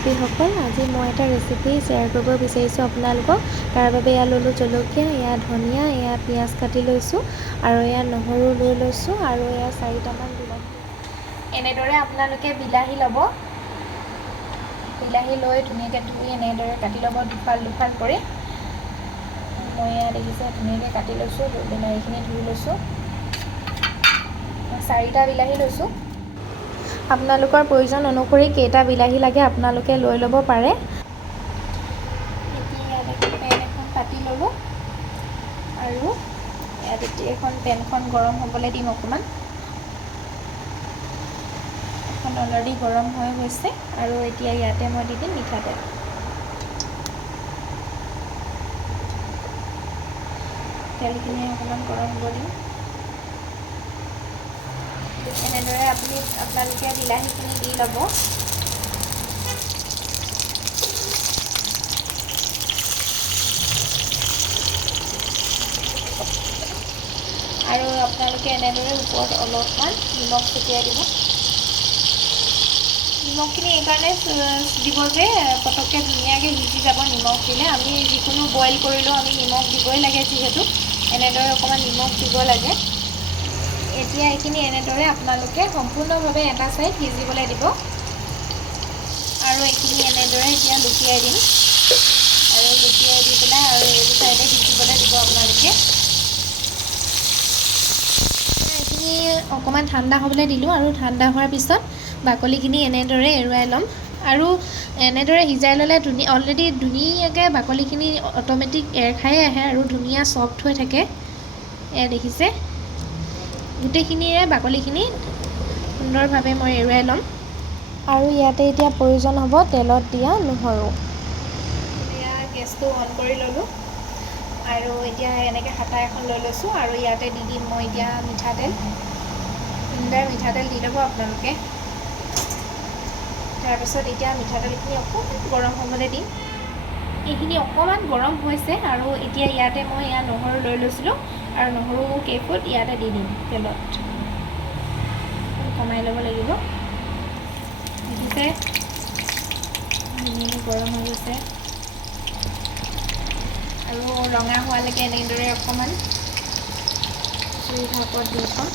বান্ধৱীসকল, আজি মই এটা ৰেচিপি শ্বেয়াৰ কৰিব বিচাৰিছোঁ আপোনালোকক। তাৰ বাবে এয়া ল'লোঁ জলকীয়া, এয়া ধনিয়া, এয়া পিঁয়াজ কাটি লৈছোঁ আৰু এয়া নহৰু লৈ লৈছোঁ আৰু এয়া 4টামান বিলাহী। এনেদৰে আপোনালোকে বিলাহী ল'ব। বিলাহী লৈ ধুনীয়াকৈ ধুই এনেদৰে কাটি ল'ব দুফাল দুফাল কৰি। মই এয়া দেখিছে ধুনীয়াকৈ কাটি লৈছোঁ, বিলাহীখিনি ধুই লৈছোঁ। 4টা বিলাহী লৈছোঁ। আপোনালোকৰ প্ৰয়োজন অনুসৰি কেইটা বিলাহী লাগে আপোনালোকে লৈ ল'ব পাৰে। এতিয়া পেন এখন পাতি ল'লোঁ আৰু ইয়াত এতিয়া পেনখন গৰম হ'বলৈ দিম অকণমান। এখন অলৰেডি গৰম হৈ গৈছে আৰু এতিয়া ইয়াতে মই দি দিম মিঠাতেল। তেলখিনি অকণমান গৰম হ'ব দিম। এনেদৰে আপোনালোকে বিলাহীখিনি দি ল'ব। আৰু আপোনালোকে এনেদৰে ওপৰত অলপমান নিমখ ছটিয়াই দিব। নিমখখিনি এইকাৰণে দিব যে পটককৈ ধুনীয়াকৈ সিজি যাব নিমখ দিলে। আমি যিকোনো বইল কৰিলেও আমি নিমখ দিবই লাগে, যিহেতু এনেদৰে অকণমান নিমখ দিব লাগে। এতিয়া এইখিনি এনেদৰে আপোনালোকে সম্পূৰ্ণভাৱে এটা ছাইড সিজিবলৈ দিব আৰু এইখিনি এনেদৰে এতিয়া লুটিয়াই দিম আৰু লুটিয়াই দি পেলাই আৰু এইটো ছাইডে সিজিবলৈ দিব আপোনালোকে। এইখিনি অকণমান ঠাণ্ডা হ'বলৈ দিলোঁ আৰু ঠাণ্ডা হোৱাৰ পিছত বাকলিখিনি এনেদৰে এৰুৱাই ল'ম আৰু এনেদৰে সিজাই ল'লে অলৰেডি ধুনীয়াকৈ বাকলিখিনি অট'মেটিক এৰ খাই আহে আৰু ধুনীয়া ছফ্ট হৈ থাকে। এয়া দেখিছে, গোটেইখিনিৰে বাকলিখিনি সুন্দৰভাৱে মই এৰুৱাই ল'ম আৰু ইয়াতে এতিয়া প্ৰয়োজন হ'ব তেলত দিয়া নহৰু। এতিয়া গেছটো অন কৰি ল'লোঁ আৰু এতিয়া এনেকৈ হাতা এখন লৈ লৈছোঁ আৰু ইয়াতে দি দিম মই এতিয়া মিঠাতেল। সুন্দৰ মিঠাতেল দি ল'ব আপোনালোকে। তাৰপিছত এতিয়া মিঠাতেলখিনি অকণমান গৰম হ'বলৈ দিম। এইখিনি অকণমান গৰম হৈছে আৰু এতিয়া ইয়াতে মই এয়া নহৰু লৈ লৈছিলোঁ আৰু নহৰু কেইফুট ইয়াতে দি দিম তেলত। কমাই ল'ব লাগিব। দেখিছে ধুনীয়াকৈ গৰম হৈ গৈছে আৰু ৰঙা হোৱালৈকে এনেদৰে অকণমান জুই ঢাপত দি থ'ম।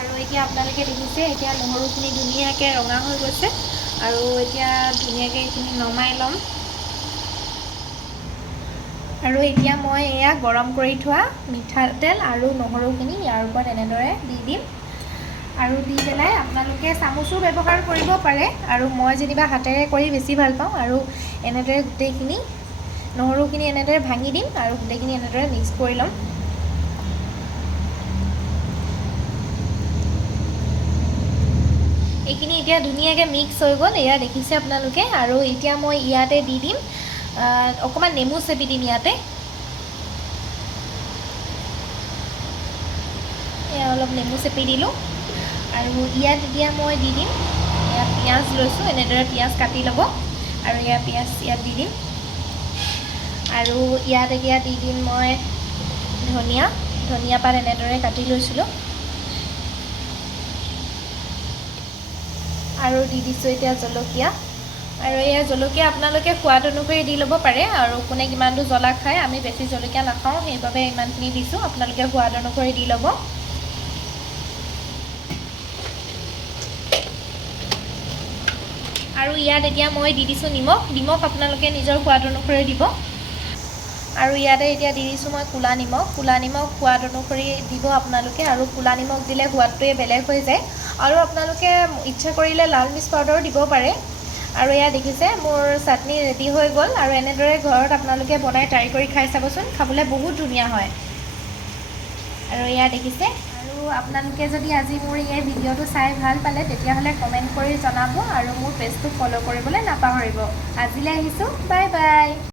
আৰু এতিয়া আপোনালোকে দেখিছে এতিয়া নহৰুখিনি ধুনীয়াকৈ ৰঙা হৈ গৈছে আৰু এতিয়া ধুনীয়াকৈ এইখিনি নমাই ল'ম আৰু এতিয়া মই এয়া গৰম কৰি থোৱা মিঠাতেল আৰু নহৰুখিনি ইয়াৰ ওপৰত এনেদৰে দি দিম আৰু দি পেলাই আপোনালোকে চামুচো ব্যৱহাৰ কৰিব পাৰে আৰু মই যেনিবা হাতেৰে কৰি বেছি ভাল পাওঁ আৰু এনেদৰে গোটেইখিনি নহৰুখিনি এনেদৰে ভাঙি দিম আৰু গোটেইখিনি এনেদৰে মিক্স কৰি ল'ম। এইখিনি এতিয়া ধুনীয়াকৈ মিক্স হৈ গ'ল, এয়া দেখিছে আপোনালোকে। আৰু এতিয়া মই ইয়াতে দি দিম অকণমান নেমু চেপি দিম ইয়াতে। এয়া অলপ নেমু চেপি দিলোঁ আৰু ইয়াত এতিয়া মই দি দিম ইয়াত পিঁয়াজ লৈছোঁ। এনেদৰে পিঁয়াজ কাটি ল'ব আৰু ইয়াত পিঁয়াজ ইয়াত দি দিম আৰু ইয়াত এতিয়া দি দিম মই ধনিয়া পাত এনেদৰে কাটি লৈছিলোঁ আৰু দি দিছোঁ এতিয়া জলকীয়া। আৰু এয়া জলকীয়া আপোনালোকে সোৱাদ অনুসৰি দি ল'ব পাৰে আৰু কোনে কিমানটো জ্বলা খায়। আমি বেছি জলকীয়া নাখাওঁ, সেইবাবে ইমানখিনি দিছোঁ। আপোনালোকে সোৱাদ অনুসৰি দি ল'ব। আৰু ইয়াত এতিয়া মই দি দিছোঁ নিমখ আপোনালোকে নিজৰ সোৱাদ অনুসৰি দিব। আৰু ইয়াতে এতিয়া দি দিছোঁ মই ক'লা নিমখ সোৱাদ অনুসৰি দিব আপোনালোকে। আৰু ক'লা নিমখ দিলে সোৱাদটোৱে বেলেগ হৈ যায় আৰু আপোনালোকে ইচ্ছা কৰিলে লাল মিৰ্চ পাউডাৰো দিব পাৰে। আৰু এয়া দেখিছে মোৰ চাটনি ৰেডি হৈ গ'ল আৰু এনেদৰে ঘৰত আপোনালোকে বনাই ট্ৰাই কৰি খাই চাবচোন, খাবলৈ বহুত ধুনীয়া হয়। আৰু এয়া দেখিছে। আৰু আপোনালোকে যদি আজি মোৰ এই ভিডিঅ'টো চাই ভাল পালে তেতিয়াহ'লে কমেণ্ট কৰি জনাব আৰু মোৰ পেজটো ফ'ল' কৰিবলৈ নাপাহৰিব। আজিলৈ আহিছোঁ, বাই বাই।